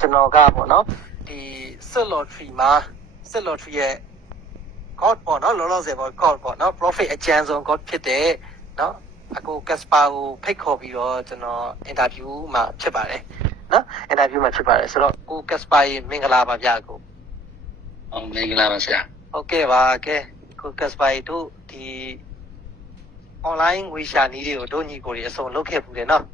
ကျွန်တော်ကပေါ့နော်ဒီစစ် lottery မှာစစ် lottery ရဲ့ god ပေါ့နော်လောလောဆယ်ပေါ့ god ပေါ့နော် profit အကျဉ်းဆုံး god ဖြစ်တဲ့နော်အကို Casper ကိုဖိတ်ခေါ်ပြီးတော့ကျွန်တော် interview မှာဖြစ်ပါတယ်နော် interview မှာဖြစ်ပါတယ်ဆိုတော့ကို Casper ရေမင်္ဂလာပါဗျာကိုမင်္ဂလာပါဆရာဟုတ်ကဲ့ပါကဲကို Casper ရေတို့ဒီ online ငွေရှာနည်းတွေကိုတို့ညီကိုတွေအစုံလုပ်ခဲ့ပူတယ်နော်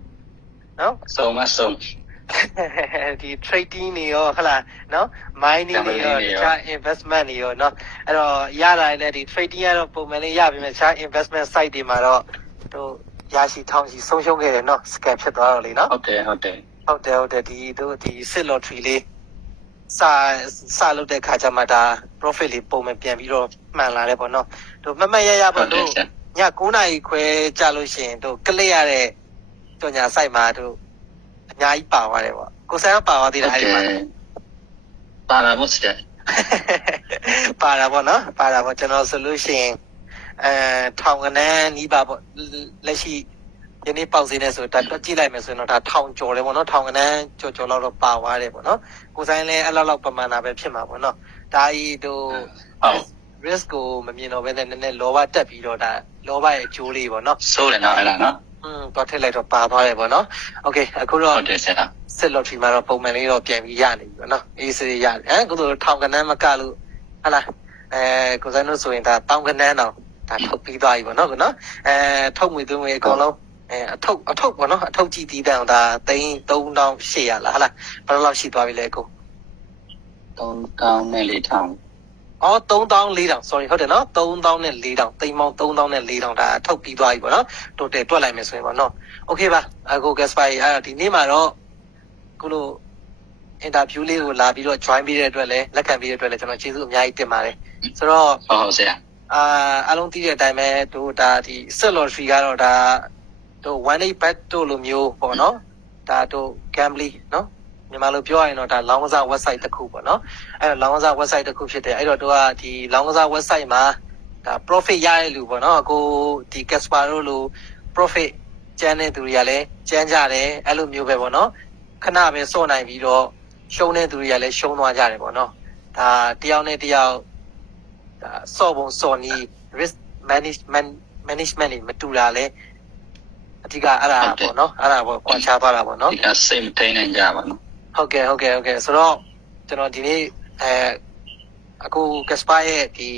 ဆုံးဒီ trading တွေရောဟုတ်လားနော် mining တွေရောတခြား investment တွေရောနော်အဲ့တော့ရလာတဲ့ဒီ trading ကတော့ပုံမှန်လေးရပြီမဲ့တခြား investment site တွေမှာတော့တို့ရရှိထောင်းရှိဆုံးရှုံးခဲ့တယ်နော် scam ဖြစ်သွားတော့လေနော်ဟုတ်တယ်ဒီတို့ဒီ sit lottery လေးစလုပ်တဲ့ခါကျမှဒါ profit လေးပုံမှန်ပြန်ပြီးတော့မှန်လာတယ်ပေါ့နော်တို့မရပေါ့တို့ည9:00 နာရီခွဲကြာလို့ရှိရင်တို့ကလစ်ရတဲ့ကြော်ညာ site မှာတို့အများကြီးပါသွားတယ်ပေါ့ကိုဆန်းပါသွားသေးတယ်အဲ့ဒီမှာပါလာမို့ဆရာပါတာပေါ့နော်ပါတာပေါ့ကျွန်တော်ဆိုလို့ရှိရင်ထောင်ကနန်းနီးပါပေါ့လက်ရှိယနေ့ပေါက်စင်းနေဆိုတော့ကြည့်လိုက်မယ်ဆိုရင်တော့ဒါထောင်ကျော်တယ်ပေါ့နော်ထောင်ကနန်းကျော်လောက်တော့ပါသွားတယ်ပေါ့နော်ကိုဆိုင်လည်းအဲ့လောက်ပမာဏပဲဖြစ်မှာပေါ့နော်ဒါကြီးတို့ risk ကိုမမြင်တော့ဘဲနဲ့နည်းနည်းလောဘတက်ပြီးတော့ဒါလောဘရဲ့အကျိုးလေးပေါ့နော်ဆိုးတယ်နော်အဲ့ဒါနော်တော့ထည့်လိုက်တော့ပါသွားတယ်ပေါ့နော်โอเคအခုတော့ဟုတ်တယ်ဆရာစစ် lottery မှာတော့ပုံမှန်လေးတော့ပြန်ပြီးရနေပြီပေါ့နော်အေးစေးရတယ်ကိုတို့ထောင်ကနန်းမကလို့ဟလားကိုဆိုင်တို့ဆိုရင်ဒါတောင်ကနန်းတော့ဒါထုတ်ပြီးသွားပြီပေါ့နော်ထုတ်ငွေသွင်းငွေအကုန်လုံးအထုတ်ပေါ့နော်အထုတ်ကြည့်တီးတောင်ဒါ3,800လားဟလားဘယ်လောက်ရှိသွားပြီလဲကို3,400အော်3,400 sorry ဟုတ်တယ်နော်3,400တိမ်ပေါင်း3,400ဒါထုတ်ပြီးသွားပြီပေါ့နော် total တွက်လိုက်မယ်ဆိုရင်ပေါ့နော် okay ပါအခု Casper အဲ့တော့ဒီနေ့မှာတော့ခုလို interview လေးကိုလာပြီးတော့ join ပြီးတဲ့အတွက်လည်းလက်ခံပြီးတဲ့အတွက်လည်းကျွန်တော်ကျေးဇူးအများကြီးတင်ပါတယ်ဆိုတော့ဟုတ်ဆရာအားလုံးသိတဲ့အတိုင်းပဲတို့ဒါဒီ sit lottery ကတော့ဒါတို့ 1-8 bet တို့လိုမျိုးပေါ့နော်ဒါတို့ gambling နော်မြန်မာလိုပြောရရင်တော့ဒါလောင်းကစား website တစ်ခုပေါ့နော်အဲ့တော့လောင်းကစား website တစ်ခုဖြစ်တယ်အဲ့တော့တို့ကဒီလောင်းကစား website မှာဒါ profit ရတဲ့လူပေါ့နော်အခုဒီ Casper တို့လို profit ကျန်းတဲ့သူတွေကလည်းကျန်းကြတယ်အဲ့လိုမျိုးပဲပေါ့နော်ခဏပဲစော့နိုင်ပြီးတော့ရှုံးတဲ့သူတွေကလည်းရှုံးသွားကြတယ်ပေါ့နော်ဒါတယောက်နဲ့တယောက်ဒါစော့ပုံစော့နီး risk management တွေမတူတာလဲအဓိကအဲ့ဒါပေါ့နော်အဲ့ဒါပေါ့ကွာခြားသွားတာပေါ့နော်ဒီကစိတ်မထိန်နိုင်ကြပါဘူးဟုတ်ကဲ့ဆိုတော့ကျွန်တော်ဒီနေ့အခု Casper ရဲ့ဒီ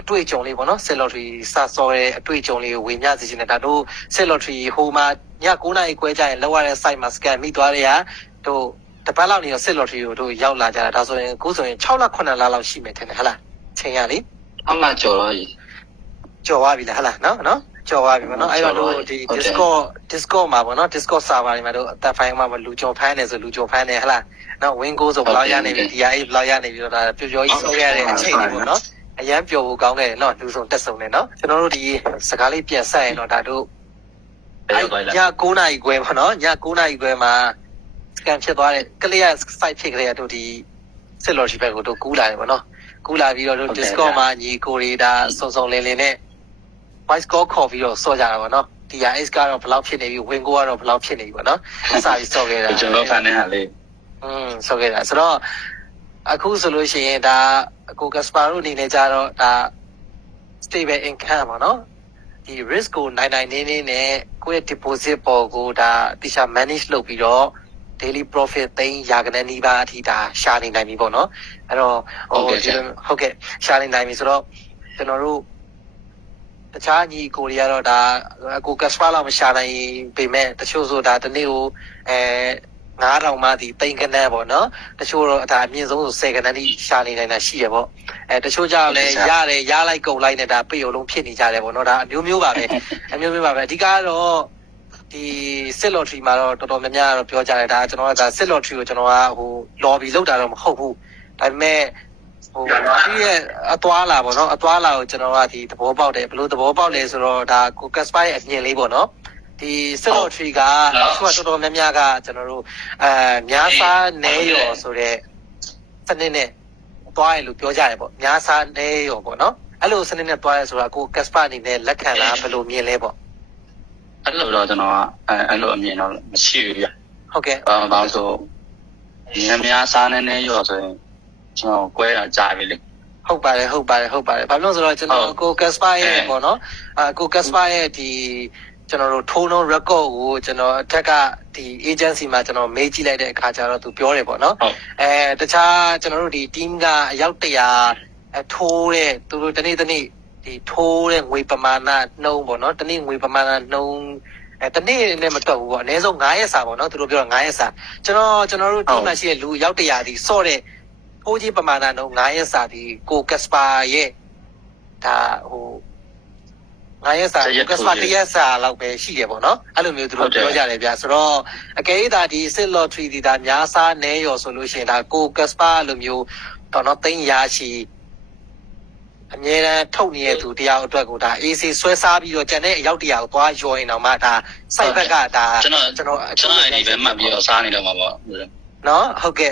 အတွေ့အကြုံလေးပေါ့နော် sit lottery စစော်ရဲ့အတွေ့အကြုံလေးကိုဝေမျှစေချင်တယ်ဒါတို့ sit lottery ဟိုမှာည9:00 နာရီခွဲကျရင်လောက်ရတဲ့ site မှာ scan မိသွားတဲ့ဟာတို့တပတ်လောက်နေတော့ sit lottery ကိုတို့ရောက်လာကြတာဒါဆိုရင်6 လ 9 လလောက်ရှိမယ်ထင်တယ်ဟလားချိန်ရလေအမှကျော်တော့ကျော်သွားပြီလားဟလားနော်ကျော်သွားပြီပေါ့နော်အဲ့တော့တို့ဒီ Discord မှာပေါ့နော် Discord server တွေမှာတို့အသက်ဖိုင်းမှာလူကျော်ဖမ်းတယ်ဆိုလူကျော်ဖမ်းတယ်ဟလားနော် win goal ဆိုဘယ်လောက်ရနေပြီ DRA ဘယ်လောက်ရနေပြီတော့ဒါပျော်ကြီးဆောက်ရတဲ့အချိန်တွေပေါ့နော်အရန်ပျော်ဖို့ကောင်းခဲ့တယ်နော်လူစုံတက်စုံတယ်နော်ကျွန်တော်တို့ဒီစကားလေးပြန်ဆက်ရင်တော့ဒါတို့ည9:00 နာရီခွဲပေါ့နော်ည9:00 နာရီခွဲမှာ scan ဖြစ်သွားတဲ့ clear site ဖြစ်ကြတဲ့တို့ဒီ sit lottery ဘက်ကိုတို့ကူးလာတယ်ပေါ့နော်ကူးလာပြီးတော့တို့ Discord မှာညီကိုတွေဒါစုံလင်းနဲ့ voice call ခေါ်ပြီးတော့စော့ကြတာပေါ့နော် DRS ကတော့ဘယ်လောက်ဖြစ်နေပြီ win goal ကတော့ဘယ်လောက်ဖြစ်နေပြီပေါ့နော်အစားပြီးစော့ခဲ့တာကျွန်တော်ဖန်နေတာလေစော့ခဲ့တာဆိုတော့အခုဆိုလို့ရှိရင်ဒါအခု Casper တို့အနေနဲ့ကြတော့ဒါ stable income ပေါ့နော်ဒီ risk ကိုနိုင်နေနဲ့ကိုယ့်ရဲ့ deposit ပေါ်ကိုဒါတိကျ manage လုပ်ပြီးတော့ daily profit သိန်းရာခိုင်နှုန်းနီးပါးအထိဒါရှာနေနိုင်ပြီပေါ့နော်အဲ့တော့ဟုတ်ကဲ့ရှာနေနိုင်ပြီဆိုတော့ကျွန်တော်တို့တခြားညီကိုတွေကတော့ဒါအခု Casper လောက်မရှာနိုင်ပေမဲ့တချို့ဆိုတာဒီနေ့ကို9,000မှဒီတိန်ကနန်းပေါ့နော်တချို့တော့ဒါအမြင့်ဆုံးဆို10ကနန်းထိရှာနေနိုင်တာရှိရပေါ့တချို့ကြတော့လည်းရတယ်ရလိုက်ကုန်လိုက်နဲ့ဒါပိတ်ရုံလုံးဖြစ်နေကြတယ်ပေါ့နော်ဒါအမျိုးပါပဲအဓိကတော့ဒီ sit lottery မှာတော့တော်တော်များများတော့ပြောကြတယ်ဒါကျွန်တော်ကဒါ sit lottery ကိုကျွန်တော်ကဟို lobby လုပ်တာတော့မဟုတ်ဘူးဒါပေမဲ့ဟိုဒီရဲ့အသွားလာပေါ့နော်အသွားလာကိုကျွန်တော်ကဒီသဘောပေါက်တယ်ဘယ်လိုသဘောပေါက်လဲဆိုတော့ဒါကို Casper ရဲ့အမြင်လေးပေါ့နော်ဒီ sit lottery ကတော်တော်များများကကျွန်တော်တို့များစားနဲရောဆိုတဲ့စနစ်နဲ့သွားရလို့ပြောကြတယ်ပေါ့များစားနဲရောပေါ့နော်အဲ့လိုစနစ်နဲ့သွားရဆိုတာကို Casper အနေနဲ့လက်ခံလားဘယ်လိုမြင်လဲပေါ့အဲ့လိုတော့ကျွန်တော်ကအဲ့လိုအမြင်တော့မရှိဘူးဗျဟုတ်ကဲ့ဘာလို့ဆို ညများစားနေရောဆိုရင်ကျွန်တော်ကွဲတာကြာပြီလေ ဟုတ်ပါတယ်ဘာလို့ဆိုတော့ကျွန်တော်ကိုကက်စပါရဲ့ပေါ့နော်ကိုကက်စပါရဲ့ဒီကျွန်တော်တို့ထိုးနှုံး record ကိုကျွန်တော်အထက်ကဒီ agency မှာကျွန်တော်မေးကြည့်လိုက်တဲ့အခါကျတော့သူပြောတယ်ပေါ့နော်တခြားကျွန်တော်တို့ဒီ team ကအယောက်100ထိုးတဲ့သူတို့တနေ့ဒီထိုးတဲ့ငွေပမာဏနှုံးပေါ့နော်တနေ့ငွေပမာဏနှုံးတနေ့နဲ့မတော့ဘူးပေါ့အနည်းဆုံး9ရက်စာပေါ့နော်သူတို့ပြော9ရက်စာကျွန်တော်တို့ team မှာရှိတဲ့လူယောက်100ဒီစော့တဲ့ထိုးကြီးပမာဏနှုံး9ရက်စာဒီကိုကက်စပါရဲ့ဒါဟို9ရက်စာကိုကက်စပါ1ရက်စာလောက်ပဲရှိတယ်ပေါ့နော်အဲ့လိုမျိုးသူတို့ပြောကြတယ်ဗျာဆိုတော့အကယ်၍ဒါဒီစစ် lottery ဒီဒါများစားနေရောဆိုလို့ရှိရင်ဒါကိုကက်စပါလိုမျိုးတော့နော်သိန်းရာချီအမြဲတမ်းထုတ်နေတဲ့သူတရားအတွက်ကိုဒါ AC ဆွဲစားပြီးတော့ကျန်တဲ့အယောက်100ကိုသွားရောရင်တော့မှဒါ site ဘက်ကဒါကျွန်တော်အဲ့ဒီပဲမှတ်ပြီးတော့စားနေတော့မှာပေါ့နော်ဟုတ်ကဲ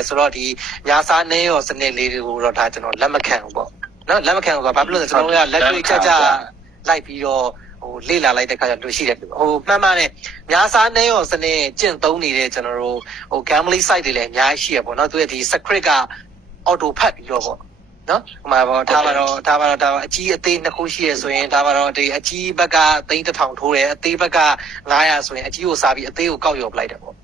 ့ဆိုတော့ဒီညာစားနေရောစနစ်လေးတွေကိုတော့ဒါကျွန်တော်လက်မခံဘူးပေါ့နော်လက်မခံဘူးကဘာဖြစ်လို့လဲကျွန်တော်တို့ကလက်တွေ့ကြလိုက်ပြီးတော့ဟိုလေ့လာလိုက်တဲ့ခါကျတော့ရှိတယ်ဟိုမှန်ပါတယ်ညာစားနေရောစနစ်ကျင့်သုံးနေတဲ့ကျွန်တော်တို့ဟို gambling site တွေလည်းအများကြီးရှိရပေါ့နော်သူရဲ့ဒီ secret က auto ဖတ်ပြီးတော့ပေါ့နော်ဟိုမှာပေါ့ဒါပါတော့အကြီးအသေးနှစ်ခုရှိရဆိုရင်ဒါပါတော့ဒီအကြီးဘက်က3000ထိုးတယ်အသေးဘက်က900ဆိုရင်အကြီးကိုစားပြီးအသေးကိုကောက်ရောပလိုက်တယ်ပေါ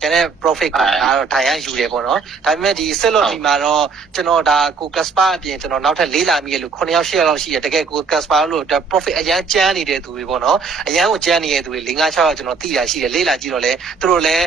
့ကျန်တဲ့ profit ကိုကတော့ထိုင်ရယူတယ်ပေါ့နော်ဒါပေမဲ့ဒီ set lot ဒီမှာတော့ကျွန်တော်ဒါကိုကက်စပါအပြင်ကျွန်တော်နောက်ထပ်လေးလာမိရလို့9ယောက်10ယောက်လောက်ရှိရတကယ်ကိုကက်စပါလို့ဒါ profit အရန်ကျန်းနေတဲ့သူတွေပေါ့နော်အရန်ကိုကျန်းနေတဲ့သူတွေ5 6ယောက်ကျွန်တော်သိတာရှိတယ်လေးလာကြည့်တော့လေသူတို့လည်း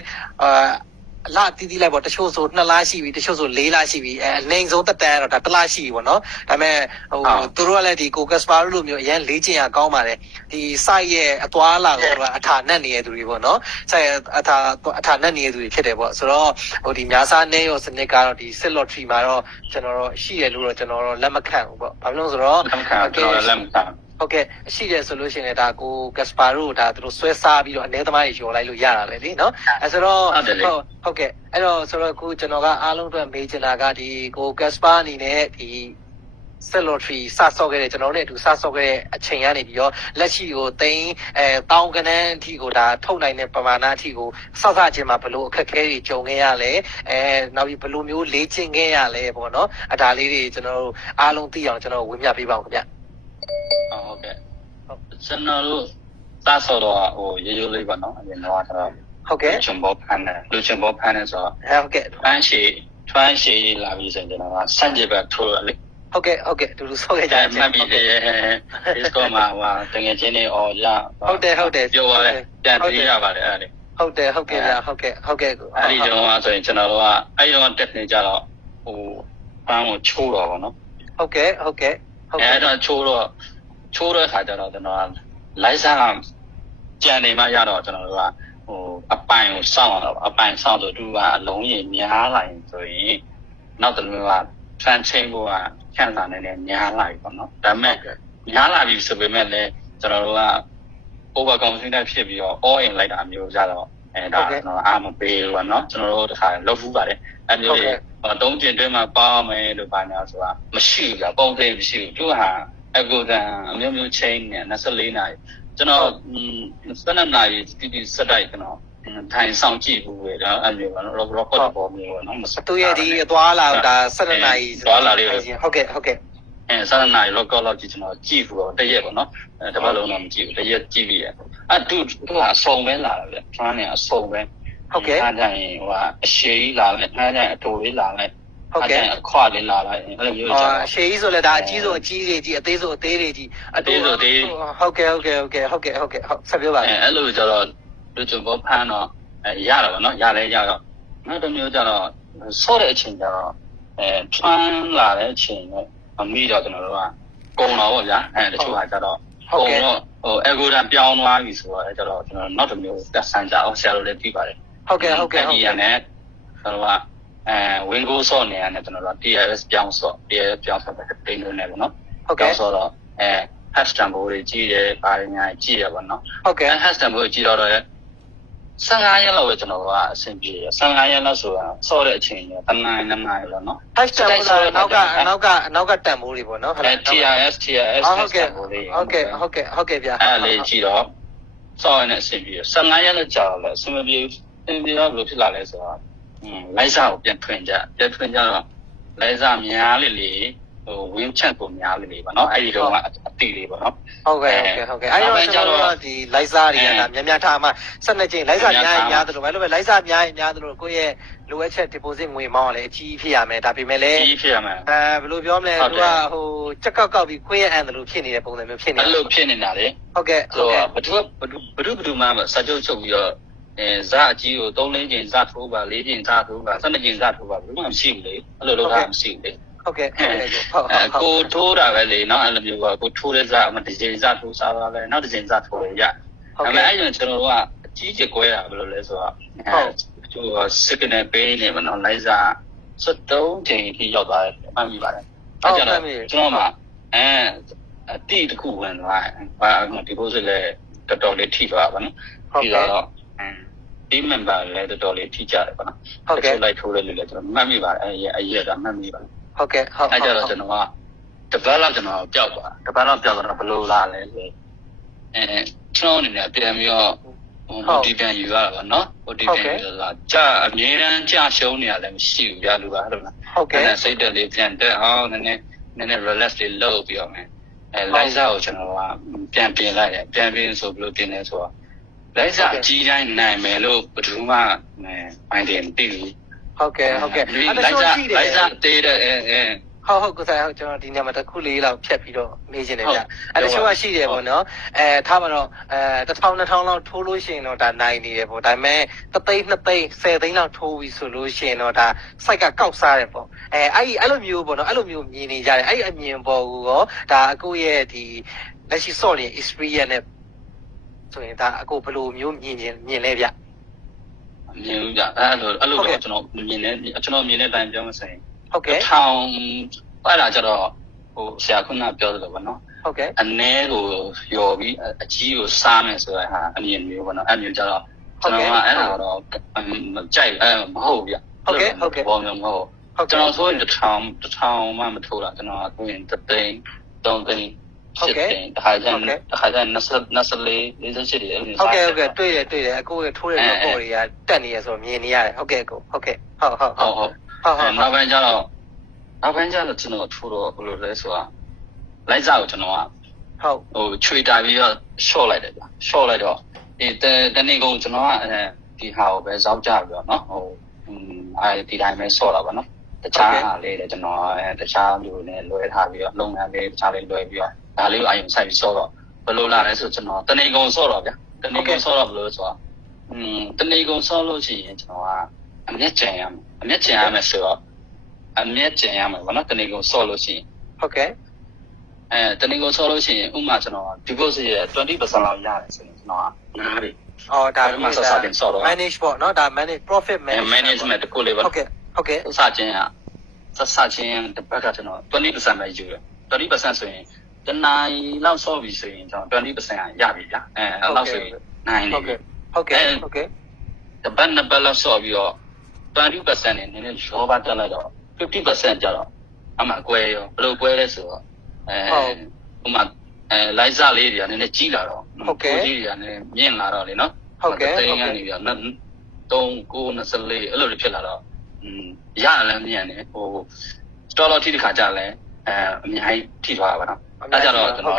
လာတီးတီးလိုက်ပေါ့တချို့ဆို2လရှိပြီတချို့ဆို4လရှိပြီအနေဆုံးတက်တန်းတော့ဒါ1လရှိပြီပေါ့နော်ဒါပေမဲ့ဟိုသူတို့ကလည်းဒီကိုကက်စပါလိုမျိုးအရင်လေ့ကျင့်ရကောင်းပါတယ်ဒီ site ရဲ့အသွားလာကိုအထာနဲ့နေတဲ့သူတွေပေါ့နော် site အထာနဲ့နေတဲ့သူတွေဖြစ်တယ်ပေါ့ဆိုတော့ဟိုဒီများစားနေရောစနစ်ကတော့ဒီ sit lottery မှာတော့ကျွန်တော်တို့ရှိတယ်လို့တော့ကျွန်တော်တို့လက်မခံဘူးပေါ့ဘာလို့လဲဆိုတော့လက်မခံကျွန်တော်လက်မခံဟုတ်ကဲ့ရှိတယ်ဆိုလို့ရှိရင်ဒါကိုကက်စပါတို့ဒါသူတို့ဆွဲစားပြီးတော့အနေသမားတွေယော်လိုက်လို့ရတာပဲလीနော်အဲဆိုတော့ဟုတ်ကဲ့အဲ့တော့ဆိုတော့အခုကျွန်တော်ကအားလုံးအတွက်မေးချင်တာကဒီကိုကက်စပါအနေနဲ့ဒီ set lottery စဆော့ခဲ့တဲ့ကျွန်တော်တို့နဲ့အတူစဆော့ခဲ့တဲ့အချိန်ကနေပြီးတော့လက်ရှိကိုသိန်းတောင်းကနန်းအထိကိုဒါထုတ်နိုင်တဲ့ပမာဏအထိကိုစစချင်းမှာဘလို့အခက်အခဲတွေကြုံခဲ့ရလဲနောက်ပြီးဘလို့မျိုးလေ့ကျင့်ခဲ့ရလဲပေါ့နော်ဒါလေးတွေကျွန်တော်တို့အားလုံးသိအောင်ကျွန်တော်ဝေမျှပေးပါဦးခင်ဗျဟုတ်ကဲ့ကျွန်တော်တို့စဆော့တော့ဟိုရေရိုးလေးပါနော်အရင်တော့ကျွန်တော်ဟုတ်ကဲ့ချွန်ဘောဖမ်းတယ်လူချွန်ဘောဖမ်းတယ်ဆိုတော့ဟုတ်ကဲ့ထွန်းရှည်လာပြီးဆိုရင်ကျွန်တော်ကစန့်ကျင်ဘက်ထိုးရလေဟုတ်ကဲ့တူဆော့ခဲ့ကြတယ်မှတ်ပြီးတယ်ဒီစကောမှာဟာတကယ်ချင်းနေအော်ရဟုတ်တယ်ပြောပါလေပြန်ပြေးရပါတယ်အဲ့ဒါဟုတ်တယ်ဗျာဟုတ်ကဲ့အဲ့ဒီတော့ဆိုရင်ကျွန်တော်တို့ကအဲ့ဒီတော့တက်နေကြတော့ဟိုပန်းကိုချိုးတော့ဗောနော်ဟုတ်ကဲ့အဲ့တော့ချိုးတဲ့ခါကျတော့ကျွန်တော်ကလိုက်စားကြံနေမှရတော့ကျွန်တော်တို့ကဟိုအပိုင်ကိုစောင့်တော့အပိုင်စောင့်ဆိုသူကအလုံးကြီးများလာရင်ဆိုရင်နောက်တစ်မျိုးက fan chain ကိုကခန့်စားနေနေများလာပြီပေါ့နော်ဒါပေမဲ့များလာပြီဆိုပေမဲ့လည်းကျွန်တော်တို့က over confident ဖြစ်ပြီးတော့ all in လိုက်တာမျိုးကြတော့ဒါကျွန်တော်အားမပေးဘူးပေါ့နော်ကျွန်တော်တို့တခါလောက်ဖူးပါတယ်အဲ့မျိုးတွေတုံးကျင်တွင်းမှာပေါင်းမယ်လို့ပါညာဆိုတာမရှိဘူးကြာပုံသေးမရှိဘူးသူဟာအကူတန်အမျိုးမျိုး chain နဲ့24နာရီကျွန်တော်12နာရီတိစက်တိုက်ကျွန်တော်ထိုင်ဆောင်ကြည့်ဘူးပဲဒါအဲ့မျိုးပေါ့နော် record ပေါ်မျိုးပေါ့နော်သူရဲ့ဒီအသွားလာဒါ12နာရီသွားလာလေးဟုတ်ကဲ့12နာရီ record လောက်ကြည့်ကျွန်တော်ကြည့်ဘူးတော့တရက်ပေါ့နော်တပတ်လုံးတော့မကြည့်ဘူးတရက်ကြည့်ပြီးရသူကအစုံပဲလာတယ်ဗျဖမ်းနေအစုံပဲဟုတ်ကဲ့အားကြရင်ဟိုကအရှည်ကြီးလာလိုက်အားကြရင်အတူလေးလာလိုက်ဟုတ်ကဲ့အခွာလေးလာလိုက်အဲ့လိုမျိုးကြာအရှည်ကြီးဆိုလဲဒါအကြီးဆိုအကြီးတွေကြီးအသေးဆိုအသေးတွေကြီးအသေးဆိုသေးဟုတ်ကဲ့ဆက်ပြောပါအဲ့လိုကြတော့လူချုံဘောဖမ်းတော့ရတော့ဗောနော်ရတော့နောက်တစ်မျိုးကြတော့ဆော့တဲ့အချိန်ကြတော့ဖမ်းလာတဲ့အချိန်နဲ့အမိတော့ကျွန်တော်တို့ကကုံတော့ဗောဗျာတချို့ဟာကြတော့ကုံတော့ဟိုအဂိုဒန်ပြောင်းသွားပြီဆိုတော့ကြတော့ကျွန်တော်နောက်တစ်မျိုးတက်ဆန်းကြအောင်ဆရာတို့လည်းပြီးပါတယ်ဟုတ်ကဲ့ဒီရနဲ့ကျွန်တော်ကဝင်ကိုဆော့နေရတယ်ကျွန်တော်တို့ TRS ပြောင်းဆော့တဲ့တိန်းလို့နေဗောနော်ဟုတ်ကဲ့ဆော့တော့hashtag ဘိုးတွေကြီးတယ်ပါရညာကြီးတယ်ဗောနော်ဟုတ်ကဲ့ hashtag ဘိုးကြီးတော့15ရက်လောက်ပဲကျွန်တော်ကအဆင်ပြေတယ်15ရက်လောက်ဆိုတာဆော့တဲ့အချိန်ကတနင်္လာနေ့လောက်နော် hashtag ဆိုတာနောက်ကတန်မိုးတွေပေါ့နော်ဟုတ်လား TRS ဟုတ်ကဲ့ဗျာအဲ့လေးကြည့်တော့ဆော့ရတဲ့အဆင်ပြေ15ရက်လောက်ကြာတော့လဲအဆင်မပြေဘူးအင်းဒီတော့ဘယ်လိုဖြစ်လာလဲဆိုတော့ လိုက်စားကိုပြန်ထွင်ကြတော့လိုက်စားများလေဝင်းချက်ကိုများလေပါနော်အဲ့ဒီတော့အတိလေးပေါ့နော် ဟုတ်ကဲ့အဲ့တော့ကျွန်တော်တို့ဒီလိုက်စားတွေကဒါများထားမှ12ကြိမ်လိုက်စားများတယ်လို့ပဲလို့ပဲလိုက်စားများတယ်လို့ကိုယ့်ရဲ့လိုအပ်ချက် deposit ငွေမောင်းလည်းအကြီးဖြစ်ရမယ်ဒါပေမဲ့လည်းကြီးဖြစ်ရမယ်ဘယ်လိုပြောမလဲသူကဟိုချက်ကောက်ပြီးခွေးရအန်တယ်လို့ဖြစ်နေတဲ့ပုံစံမျိုးဖြစ်နေအဲ့လိုဖြစ်နေတာလေဟုတ်ကဲ့ဘဒုမှစာချုပ်ချုပ်ပြီးတော့ဇာအကြီးကို3-4ကြိမ်ဇာထိုးပါ4ကြိမ်ဇာထိုးပါ12ကြိမ်ဇာထိုးပါဘယ်မှမရှိဘူးလေအဲ့လိုလုပ်တာမရှိဘူးလေဟုတ်ကဲ့ကိုထိုးတာပဲလေနော်အဲ့လိုမျိုးကကိုထိုးတဲ့ဇာအမတစ်ကြိမ်ဇာထိုးစားပါပဲနောက်တစ်ကြိမ်ဇာထိုးရရဒါပေမဲ့အဲ့ကျွန်တော်တို့ကအကြီးကျယ်ကွဲတာဘယ်လိုလဲဆိုတော့ဟို signal ပေးနေမနော်လိုက်စား73ချိန်ထိရောက်သွားတယ်မှတ်မိပါတယ်အဲ့ကျတော့ကျွန်တော်မှအတိတစ်ခုဝင်သွားဒီ deposit လည်းတော်တော်လေးထိသွားပါနော်ထိတော့team member လည်းတော်တော်လေးထိကြတယ်ပေါ့နော်ဟုတ်ကဲ့လိုက်ထိုးတယ်လို့လည်းကျွန်တော်မှတ်မိပါတယ်အဲ့အရေးကမှတ်မိပါတယ်ဟုတ်ကဲ့အဲ့ကျတော့ကျွန်တော်က develop ကျွန်တော်ပျောက်သွား develop ပျောက်တော့ဘယ်လိုလာလဲဆိုကျွန်တော်အနေနဲ့ပြန်ပြီးတော့ဒီပြန်ယူရတာပါနော်ဒီပြန်ယူလာကြာအမြဲတမ်းကြာရှုံးနေရလည်းမရှိဘူးပြလူပါဟုတ်လားဟုတ်ကဲ့စိတ်တက်လေးပြန်တက်အောင်နည်းနည်း relax လေးလုပ်ပြီးတော့မယ်လိုက်စားကိုကျွန်တော်ကပြန်ပြင်လိုက်တယ်ပြန်ပြင်ဆိုဘယ်လိုပြင်လဲဆိုတော့လိုက်စားအကြီးတိုင်းနိုင်မယ်လို့ဘယ်သူမှမိုင်းတယ်မသိဘူးဟုတ်ကဲ့အဲ့ဒါရှိတယ်လိုက်စားတေးတဲ့ဟုတ်ကိုဆိုင်ကျွန်တော်ဒီညမှာတစ်ခုလေးလောက်ဖြတ်ပြီးတော့မေးချင်တယ်ဗျအဲ့တချို့ကရှိတယ်ပေါ့နော်ထားပါတော့1000-2000လောက်ထိုးလို့ရှိရင်တော့ဒါနိုင်နေတယ်ပေါ့ဒါပေမဲ့3သိန်း2သိန်း10သိန်းလောက်ထိုးပြီဆိုလို့ရှိရင်တော့ဒါ site ကကောက်စားတယ်ပေါ့အဲ့လိုမျိုးပေါ့နော်အဲ့လိုမျိုးမြင်နေကြတယ်အဲ့အမြင်ပေါ်ကိုရောဒါအခုရဲ့ဒီလက်ရှိ sort ရဲ့ experience နဲ့ဆိုရင်ဒါအခုဘယ်လိုမျိုးမြင်လဲဗျမြင်ကြအဲ့လိုတော့ကျွန်တော်မြင်တဲ့တိုင်းပြောမစင်ဟုတ်ကဲ့ထောင်အဲ့ဒါကြတော့ဟိုဆရာခုနပြောသလိုပေါ့နော်ဟုတ်ကဲ့အ ਨੇ ကိုယော်ပြီးအကြီးကိုစားမယ်ဆိုတဲ့ဟာအမြင်မျိုးပေါ့နော်အဲ့မျိုးကြတော့ကျွန်တော်ကအဲ့ဒါတော့ကြိုက်မဟုတ်ဗျဟုတ်ကဲ့ဘောမျိုးမဟုတ်ကျွန်တော်ဆိုရင်1000မှမထိုးတာကျွန်တော်ကရင်3သိန်း3သိန်းဟုတ်ကဲ့တခါကျ24 48တွေအဲ့လိုဟုတ်ကဲ့တွေ့တယ်အကိုရထိုးတဲ့ဘောတွေကတက်နေရဆိုမြင်နေရတယ်ဟုတ်ကဲ့အကိုဟုတ်ကဲ့ဟုတ်နောက်ပိုင်းကျတော့ကျွန်တော်ထိုးတော့ဘယ်လိုလဲဆိုတာလိုက်စားကိုကျွန်တော်ကဟိုချွေတာပြီးတော့ short လိုက်တယ်ဗျ short လိုက်တော့တနေ့ကုန်ကျွန်တော်ကဒီဟာကိုပဲစောက်ကြပြီးတော့နော်ဟိုဒီတိုင်းပဲဆော့တာပါနော်တခြားဟာလေးလည်းကျွန်တော်တခြားမျိုးနဲ့လွှဲထားပြီးတော့လုပ်ငန်းလေးတခြားလေးလွှဲပြီးတော့ဒါလေးကိုအရင်စိုက်ပြီးဆော့တော့ဘယ်လိုလာလဲဆိုကျွန်တော်တနေ့ကုန်ဆော့တော့ဗျတနေ့ကုန်ဆော့တော့ဘယ်လိုဆိုတော့တနေ့ကုန်ဆော့လို့ရှိရင်ကျွန်တော်ကအမျက်ကြံရမယ်ဆိုတော့အမျက်ကြံရမယ်ဘာလို့တနေ့ကုန်ဆော့လို့ရှိရင်ဟုတ်ကဲ့တနေ့ကုန်ဆော့လို့ရှိရင်ဥမာကျွန်တော် deposit ရဲ့ 20% လောက်ရတယ်ဆိုရင်ကျွန်တော်ကနားပြီဒါမှစတင်ဆော့တော့ manage ပေါ့နော်ဒါ profit management တခုလေးပါဟုတ်ကဲ့စချင်းတစ်ပတ်ကကျွန်တော် 20% ပဲယူတယ် 20% ဆိုရင်တနိုင်လောက်ဆော့ပြီဆိုရင်ကျွန်တော် 20% ရပြီဗျအဲ့လောက်ဆိုရင်နိုင်နေပြီဟုတ်ကဲ့တပတ်နှစ်ပတ်လောက်ဆော့ပြီးတော့ 20% နဲ့နည်းနည်းရောပါတက်လိုက်တော့ 50% ကျတော့အမှကွဲရောဘယ်လိုကွဲလဲဆိုတော့ဥမာလိုက်စားလေးတွေကနည်းနည်းကြီးလာတော့ကြီးတွေကနည်းမြင့်လာတော့လေနော်တိန်ကနေပြီးတော့3-9-24အဲ့လိုတွေဖြစ်လာတော့ရလည်းမြန်တယ်ဟို store လောက်ထိတစ်ခါကြာလဲအများကြီးထိသွားပါတော့အဲကြတော့ကျွန်တော်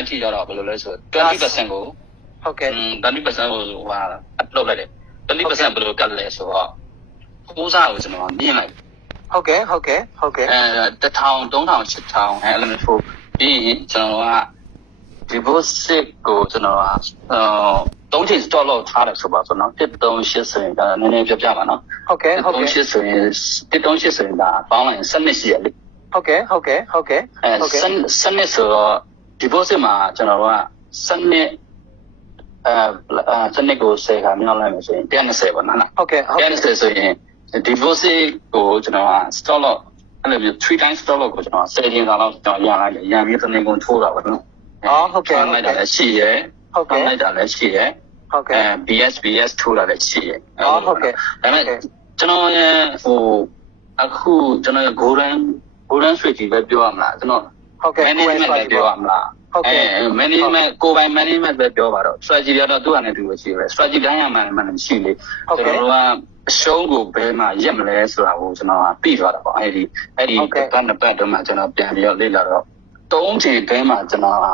အထိတော့ဘယ်လိုလဲဆိုတော့ 20% ကိုဟုတ်ကဲ့20% ကိုဟိုဟာ upload လိုက်တယ် 20% ဘယ်လိုကတ်လဲဆိုတော့ပိုးစားကိုကျွန်တော်မြင်လိုက်ဟုတ်ကဲ့1000 3000 8000အဲ့လိုမျိုးဆိုပြီးရင်ကျွန်တော်က deposit ကိုကျွန်တော်က3ချိန် store လောက်ထားတယ်ဆိုပါဆိုတော့138ဆိုရင်ဒါနည်းနည်းပြပြပါနော်ဟုတ်ကဲ့138ဆိုရင်138ဆိုရင်ဒါပေါင်းလိုက်ရင်12ရှိရလေဟုတ်ကဲ့12ဆိုတော့ deposit မှာကျွန်တော်က12ကို10ခါမြောက်လိုက်မယ်ဆိုရင်120ပါနော်ဟုတ်ကဲ့120ဆိုရင် deposit ကိုကျွန်တော်က store လောက်အဲ့လိုမျိုး3 times store လောက်ကိုကျွန်တော်10ကျင်းလောက်ကျွန်တော်ရလိုက်တယ်ရပြီးတနေ့ကုန်ထိုးတာပါနော်ဟုတ်ကဲ့လိုက်တာလည်းရှိရယ်လိုက်တာလည်းရှိရယ်ဟုတ်ကဲ့ BS ထိုးတာလည်းရှိရယ်ဟုတ်ကဲ့ဒါပေမဲ့ကျွန်တော်ရဲ့ဟိုအခုကျွန်တော်ရဲ့ golden switch ကြီးပဲပြောရမလားကျွန်တော်ဟုတ်ကဲ့ management ပဲပြောရမလား ဟုတ်ကဲ့ management ကိုယ်ပိုင် management ပဲပြောပါတော့ strategy ကတော့သူ့အနေနဲ့သူပဲရှိပဲ strategy တိုင်းရမှန်မရှိလေကျွန်တော်တို့ကအရှုံးကိုဘယ်မှာရက်မလဲဆိုတာကိုကျွန်တော်ကပြီးသွားတာပေါ့အဲ့ဒီဘတ်နှစ်ပတ်တော့မှကျွန်တော်ပြန်ပြီးတော့လေ့လာတော့3ချိန်အတွင်းမှာကျွန်တော်က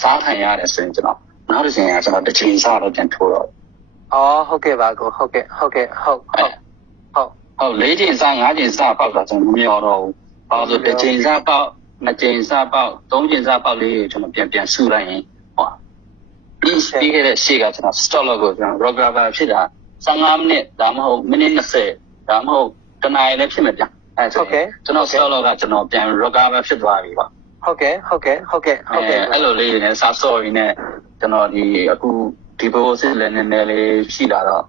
စားထိုင်ရတယ်ဆိုရင်ကျွန်တော်နောက်တစ်ချိန်ကကျွန်တော်တစ်ချိန်စားတော့ပြန်ထိုးတော့ ဟုတ်ကဲ့ပါကိုဟုတ်ကဲ့ဟုတ်4ချိန်စား5ချိန်စားပေါက်တာကျွန်တော်မပြောတော့ဘူးဘာလို့တစ်ချိန်စားပေါက်2ချိန်စားပေါက်3ချိန်စားပေါက်လေးကျွန်တော်ပြန်ဆူလိုက်ရင်ဟောပြီးခဲ့တဲ့ရှေ့ကကျွန်တော် stop loss ကိုကျွန်တော် recover ဖြစ်တာ15မိနစ်ဒါမှမဟုတ်မိနစ်20ဒါမှမဟုတ်တနားရီလည်းဖြစ်မှာပြန်ကျွန်တော် stop loss ကကျွန်တော်ပြန် recover ဖြစ်သွားပြီပါ ဟုတ်ကဲ့အဲ့လိုလေးနဲ့စာ sorry နဲ့ကျွန်တော်ဒီအခုဒီဘိုးစစ်လည်းနည်းနည်းလေးရှိလာတော့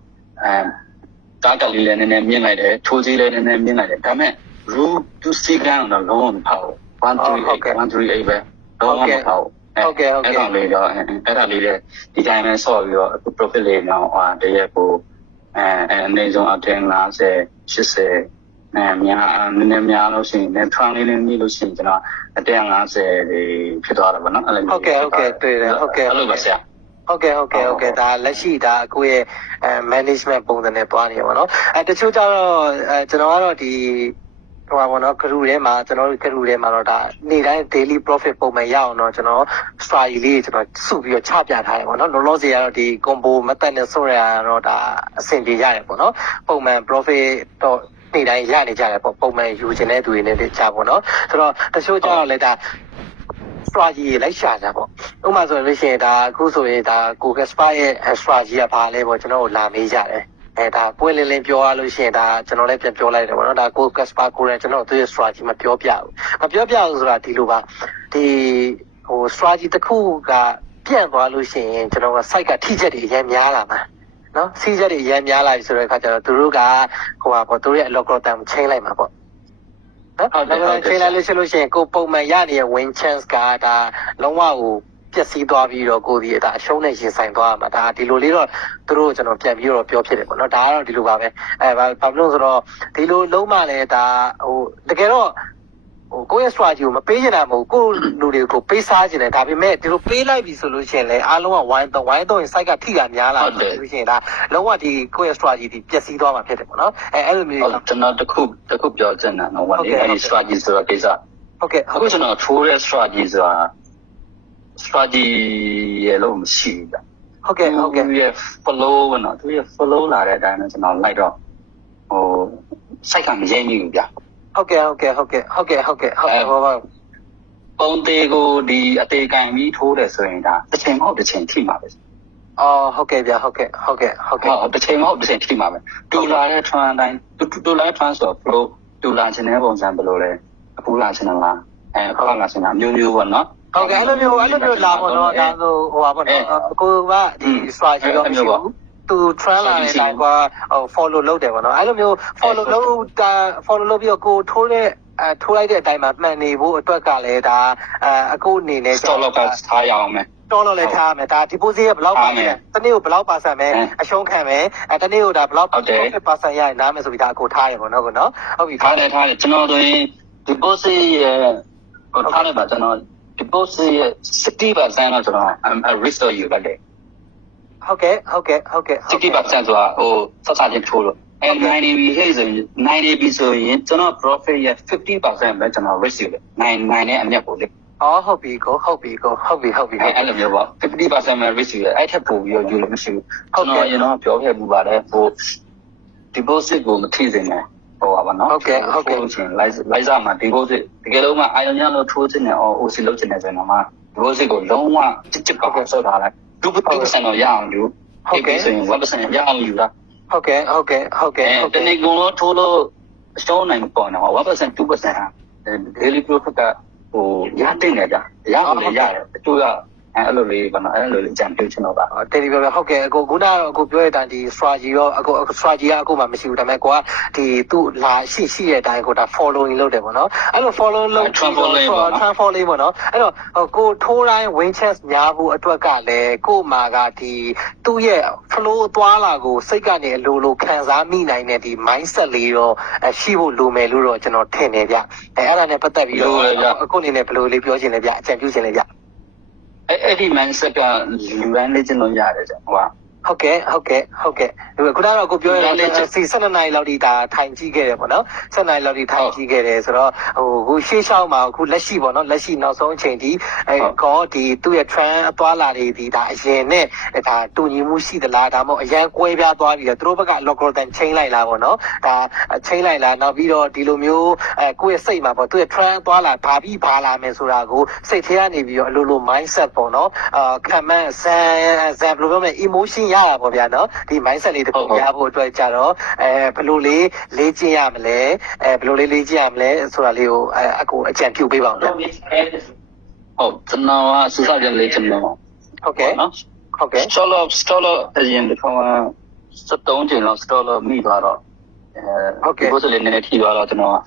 တားကလေးလည်းနည်းနည်းမြင်လိုက်တယ်ထိုးကြီးလည်းနည်းနည်းမြင်လိုက်တယ်ဒါပေမဲ့ rule to see ကတော့လုံးဝမပေါ့138ပဲလုံးဝမပေါ့အဲ့ဒါလေးတော့အဲ့ဒါလေးလည်းဒီတိုင်းပဲဆော့ပြီးတော့ profit လေးတော့တရက်ကိုအနေဆုံးအထင်50 80များနည်းနည်းများလို့ရှိရင် trend လေးနဲ့မြည်လို့ရှိရင်ကျွန်တော်150တွေဖြစ်သွားတာပေါ့နော်အဲ့လိုဟုတ်ကဲ့တွေ့တယ်ဟုတ်ကဲ့အဲ့လိုပါဆရာဟုတ်ကဲ့ဒါလက်ရှိဒါအခုရဲ့management ပုံစံနဲ့တွားနေရပါတော့တချို့ကျတော့ကျွန်တော်ကတော့ဒီဟိုပါဘောနော်ဂရုထဲမှာကျွန်တော်တို့ဂရုထဲမှာတော့ဒါနေ့တိုင်း daily profit ပုံမှန်ရအောင်တော့ကျွန်တော် strategy လေးကျွန်တော်စုပြီးတော့ချပြထားတယ်ပေါ့နော်လောလောဆယ်ကတော့ဒီ combo method နဲ့ဆိုရတော့ဒါအဆင်ပြေရတယ်ပေါ့နော်ပုံမှန် profit တော့နေ့တိုင်းရနေကြတယ်ပေါ့ပုံမှန်ယူခြင်းတဲ့သူတွေနဲ့ကြာပေါ့နော်ဆိုတော့တချို့ကျတော့လည်းဒါstrategy လိုက်ရှာကြပေါ့ဥပမာဆိုလို့ရှိရင်ဒါအခုဆိုရင်ဒါ Google Spy ရဲ့ strategy ကဘာလဲပေါ့ကျွန်တော်တို့လာမေးကြတယ်ဒါပွဲလင်းပြောရလို့ရှိရင်ဒါကျွန်တော်လည်းပြန်ပြောလိုက်တယ်ပေါ့နော်ဒါ Google Spy ကိုလည်းကျွန်တော်သူ့ရဲ့ strategy မပြောပြဘူးဆိုတာဒီလိုပါဒီstrategy တစ်ခုကပြန့်သွားလို့ရှိရင်ကျွန်တော်က site ကထိချက်တွေအများများလာမှာနော်စီးချက်တွေအများများလာပြီဆိုတဲ့အခါကျတော့သူတို့ကသူတို့ရဲ့ algorithm ချိန်လိုက်မှာပေါ့နော်ဒါပေမဲ့ချိန်လိုက်လို့ရှိလို့ရှိရင်ကိုပုံမှန်ရနေတဲ့ win chance ကဒါလုံးဝကိုပျက်စီးသွားပြီးတော့ကိုဒီဒါအရှုံးနဲ့ရင်ဆိုင်သွားမှာဒါဒီလိုလေးတော့သူတို့ကျွန်တော်ပြန်ပြီးတော့ပြောဖြစ်တယ်ပေါ့နော်ဒါကတော့ဒီလိုပါပဲဘာလို့ဆိုတော့ဒီလိုလုံးမလဲဒါတကယ်တော့ကိုယ့်ရဲ့ strategy ကိုမပေးချင်တာမဟုတ်ကိုယ့်လူတွေကိုပေးစားချင်တယ်ဒါပေမဲ့ဒီလိုပေးလိုက်ပြီဆိုလို့ရှိရင်လည်းအားလုံးကဝိုင်းတော့ရင် site ကထိတာများလာတယ်ဆိုလို့ရှိရင်ဒါလုံးဝဒီကိုယ့်ရဲ့ strategy ဒီပျက်စီးသွားမှာဖြစ်တယ်ပေါ့နော်အဲ့လိုမျိုးကျွန်တော်တခုပြောချင်တာနော်วันนี้အဲ့ဒီ strategy ဆိုတာကိစ္စဟုတ်ကဲ့အခုကျွန်တော်ထိုးတဲ့ strategy ဆိုတာ strategy ရဲ့လို့မရှိဘူးဟုတ်ကဲ့သူရဲ့ flow ကတော့သူရဲ့ flow လာတဲ့အတိုင်းကျွန်တော်လိုက်တော့site ကမရင်းနေဘူးဗျဟုတ်ကဲ့ပုံသေးကိုဒီအသေးကန်ပြီးထိုးတယ်ဆိုရင်ဒါတစ်ချိန်မဟုတ်တစ်ချိန်ထိမှာပဲဟုတ်ကဲ့ဗျဟုတ်ကဲ့တစ်ချိန်မဟုတ်တစ်ချိန်ထိမှာပဲတူလာတဲ့ trend တိုင်းတူလာတဲ့ trend ဆို flow တူလာခြင်းတဲ့ပုံစံဘယ်လိုလဲအခုလာခြင်းလားခေါင်းလာခြင်းလားမျိုးပေါ့နော်ဟုတ်ကဲ့အဲ့လိုမျိုးလာပေါ့နော်ဒါဆိုဟိုပါပေါ့နော်ကိုကဒီ strategy တော့မရှိဘူးသူ trend လာတဲ့နောက်က follow လုပ်တယ်ပေါ့နော်အဲ့လိုမျိုး follow လုပ်ပြီးတော့ကိုထိုးလိုက်တဲ့အတိုင်းမှာမှန်နေဖို့အတွက်ကလည်းဒါအခုအနေနဲ့ stop loss ထားရအောင်မယ်တော်လို့လည်းထားရမယ်ဒါ deposit ကဘယ်လောက်ပါလဲတနေ့ကိုဘယ်လောက်ပါဆန်မယ်အရှုံးခံမယ်တနေ့ကိုဒါဘယ်လောက်ပါဆန်ရရင်နားမယ်ဆိုပြီးဒါကိုထားရပေါ့နော်ဟုတ်ပြီထားတယ်ကျွန်တော်တို့ deposit ရဲ့ထားလိုက်ပါကျွန်တော် deposit ရဲ့ 60% တော့ကျွန်တော် risk တော့ယူပါတယ်ဟုတ်ကဲ့60% ဆိုတာဆက်စားချင်းထိုးလို့90 ပြီဆိုရင်90ပြီဆိုရင်ကျွန်တော် profit ရဲ့ 50% ပဲကျွန်တော် risk ယူတယ်9နဲ့အမြတ်ကိုလေဟုတ်ပြီအဲ့လိုမျိုးပေါ့50% ပဲ risk ယူတယ်အဲ့ထက်ပိုပြီးယူလို့မရှိဘူးကျွန်တော်ရင်တော့ပြောခဲ့ပူပါတယ်deposit ကိုမထိစေနဲ့ပါပါနော်ဟုတ်ကဲ့ချင်းလိုက်စားမှာ deposit တကယ်လို့မှအာရုံညလို့ထိုးခြင်းနဲ့ OC လုပ်ခြင်းနဲ့ဆိုရင်တော့မှ deposit ကိုလုံးဝချစ်ပေါက်ဆော့ထားလိုက်2% တော့ရအောင်ယူဟုတ်ကဲ့ဆိုရင် 1% ရအောင်ယူတာဟုတ်ကဲ့တနေ့ကုန်ထိုးလို့အရှုံးနိုင်ပေါ့နော် 1% 2% daily profit ကရတဲ့နေကြရအောင်လည်းရတယ်အတူကအဲ့လိုလေးပေါ့နော်အဲ့လိုလေးကြံပြချင်တော့ပါတယ်ဒီပြောဟုတ်ကဲ့အခုကတော့အခုပြောရတဲ့ဒီ strategy ရောအခု strategy ကအခုမှမရှိဘူးဒါပေမဲ့ကိုကဒီသူ့လာရှိတဲ့အတိုင်းကိုဒါ following လုပ်တယ်ပေါ့နော်အဲ့လို follow လုပ် transforming ပေါ့နော်အဲ့တော့ကိုထိုးတိုင်း win chance များဖို့အတွက်ကလည်းကိုမှာကဒီသူ့ရဲ့ flow သွားလာကိုစိတ်ကနေအလိုခံစားမိနိုင်တဲ့ဒီ mindset လေးတော့ရှိဖို့လိုမယ်လို့တော့ကျွန်တော်ထင်တယ်ဗျအဲ့ဒါနဲ့ပတ်သက်ပြီးတော့အခုအနေနဲ့ဘယ်လိုလေးပြောချင်လဲဗျအကြံပြုချင်လဲဗျ အဲ့ဒီ mindset ကလူတိုင်းလေ့ကျင့်လို့ရတယ်ကျန်ဟိုက ဟုတ်ကဲ့ခုနကတော့ကိုပြောရတဲ့စီ12နာရီလောက်ဒီဒါထိုင်ကြည့်ခဲ့တယ်ပေါ့နော်12နာရီလောက်ဒီထိုင်ကြည့်ခဲ့တယ်ဆိုတော့ဟိုခုရှေ့လျှောက်မှာခုလက်ရှိပေါ့နော်လက်ရှိနောက်ဆုံးအချိန်ဒီကောဒီသူ့ရဲ့ trend အသွားလာတွေဒီဒါအရင်နဲ့ဒါတူညီမှုရှိသလားဒါမှမဟုတ်အရန်ကွဲပြားသွားပြီးတော့သူတို့ဘက်က algorithm change လိုက်လားပေါ့နော်ဒါ change လိုက်လားနောက်ပြီးတော့ဒီလိုမျိုးကိုယ့်ရဲ့စိတ်မှာပေါ့သူ့ရဲ့ trend သွားလာဘာပြီးဘာလာမယ်ဆိုတာကိုစိတ်ထဲကနေပြီးတော့အလိုလို mindset ပေါ့နော်ခံမှန်းဇန်ဘယ်လိုပြောမလဲ emotion ရတာပေါ့ဗျာနော်ဒီ mindset လေးတစ်ခုရဖို့အတွက်ကြတော့ဘယ်လိုလေးလေ့ကျင့်ရမလဲဘယ်လိုလေးလေ့ကျင့်ရမလဲဆိုတာလေးကိုအကိုအကြံပြုပေးပါဦးဗျာ ဟုတ်ကျွန်တော်ကစစချင်းလေ့ကျင့်တော့ ဟုတ်ကဲ့ နော် ဟုတ်ကဲ့ stall အရင်တစ်ခါ73ချိန်လောက် stall မိသွားတော့ဒီလိုဆိုလည်းနည်းနည်းထိသွားတော့ကျွန်တော်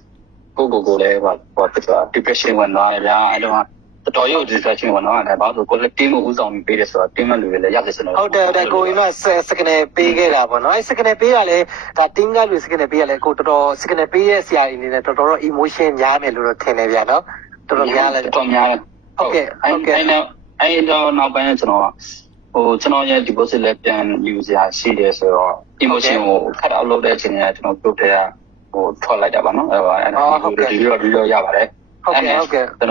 ကိုလည်းဟိုဖြစ်သွား depression ဝင်သွားတယ်ဗျာအဲ့တော့တော်ရုပ် depression ဝင်သွားတယ်ဘာလို့ကိုလည်း team ကိုဥဆောင်ပြီးပေးတယ်ဆိုတော့ team လူတွေလည်းရတယ်ကျွန်တော်ဟုတ်တယ်ကိုရင်က second ပေးခဲ့တာပေါ့နော်အဲ့ second ပေးရလဲဒါ team ကလူ second ပေးရလဲကိုတော်တော် second ပေးရဲ့ဆရာကြီးအနေနဲ့တော်တော် emotion များမယ်လို့တော့ထင်တယ်ဗျာနော်တော်တော်များလဲ တော်များတယ် ဟုတ်ကဲ့အဲ့တော့နောက်ပိုင်းကျွန်တော်ကျွန်တော်ရဲ့ deposit လည်းပြန်ယူစရာရှိတယ်ဆိုတော့ emotion ကိုခတ်အောင်လုပ်တဲ့အချိန်ကကျွန်တော်ပြုတ်တဲ့ထွက်လိုက်တာပါနော်အဲ့ဒီလိုရပါတယ်ဟုတ်ကဲ့ကျွန်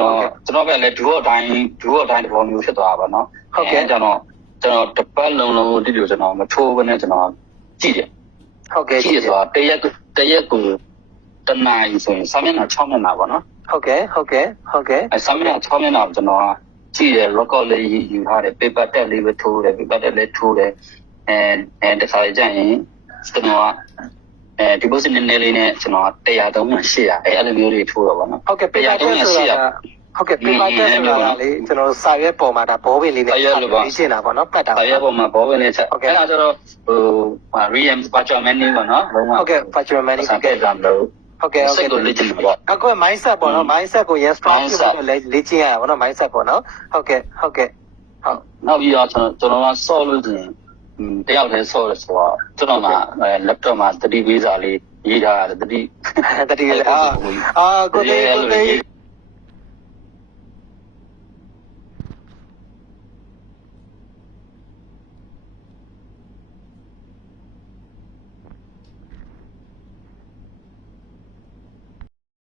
တော်ပဲလည်းဒူတော့တိုင်းတဘောမျိုးဖြစ်သွားတာပါနော်ဟုတ်ကဲ့ကျွန်တော်တပတ်လုံးဒီလိုကျွန်တော်မထိုးဘဲနဲ့ကျွန်တော်ကြည့်တယ်ဟုတ်ကဲ့ကြည့်ဆိုတာတရက်ကိုတနာရီဆိုရင်7မျက်နှာ6မျက်နှာပေါ့နော်ဟုတ်ကဲ့အဲ7မျက်နှာ6မျက်နှာကျွန်တော်ကြည့်တယ် record လေးယူထားတယ် paper tag လေးပဲထိုးတယ် paper tag လေးထိုးတယ်တခါကြရင်ကျွန်တော်deposit နည်းနည်းလေးနဲ့ကျွန်တော်100 300 800အဲ့လိုမျိုးတွေထိုးတော့ဗောနော်ဟုတ်ကဲ့ paper tag ဆိုတာဟုတ်ကဲ့ paper tag ဆိုတာလေကျွန်တော်စာရွက်ပေါ်မှာဒါဘောပင်လေးနဲ့ရေးရှင်းတာဗောနော်ပတ်တာစာရွက်ပေါ်မှာဘောပင်လေးချက်အဲ့ဒါကျတော့ream virtual menu ဗောနော်ဟုတ်ကဲ့ virtual menu ဟုတ်ကဲ့ဒါလို့ဟုတ်ကဲ့လေ့ကျင့်ပါအခု mindset ပေါ့နော် mindset ကို yes strong ဖြစ်ဖို့လေ့ကျင့်ရတာပေါ့နော် mindset ပေါ့နော်ဟုတ်ကဲ့ဟုတ်နောက်ပြီးတော့ကျွန်တော်က solve လို့ကျင်တယောက်တည်း solve ဆိုတော့ကျွန်တော်က laptop မှာသတိပေးစာလေးရေးထားတယ်သတိကို